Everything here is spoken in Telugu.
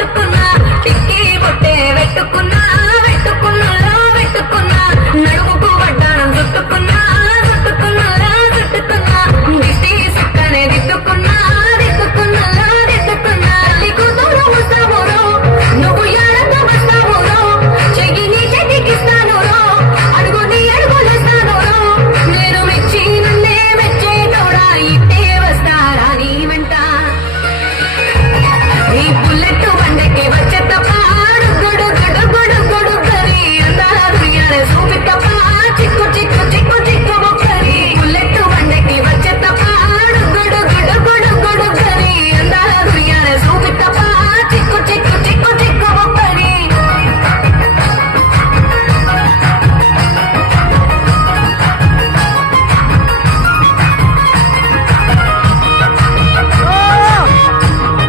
పెట్టుకున్నా టిక్కి బొట్టే పెట్టుకున్నా పెట్టుకున్నా పెట్టుకున్నా నడుముకు వడ్డాణం చుట్టుకున్నా చుట్టుకున్నా చుట్టుకున్నా దిష్టి సుక్కనే దిట్టుకున్నా దిట్టుకున్నా దిట్టుకున్నా నీకు దూరం వస్తావురో నువ్వు ఎడంగా వస్తావురో చెయ్యి నీ చేతికిస్తాను అడుగు నీ అడుగులేస్తాను నేను మెచ్చి నన్నే మెచ్చే తోడా ఇట్టే వస్తారా నీ వెంట నీ బుల్లెట్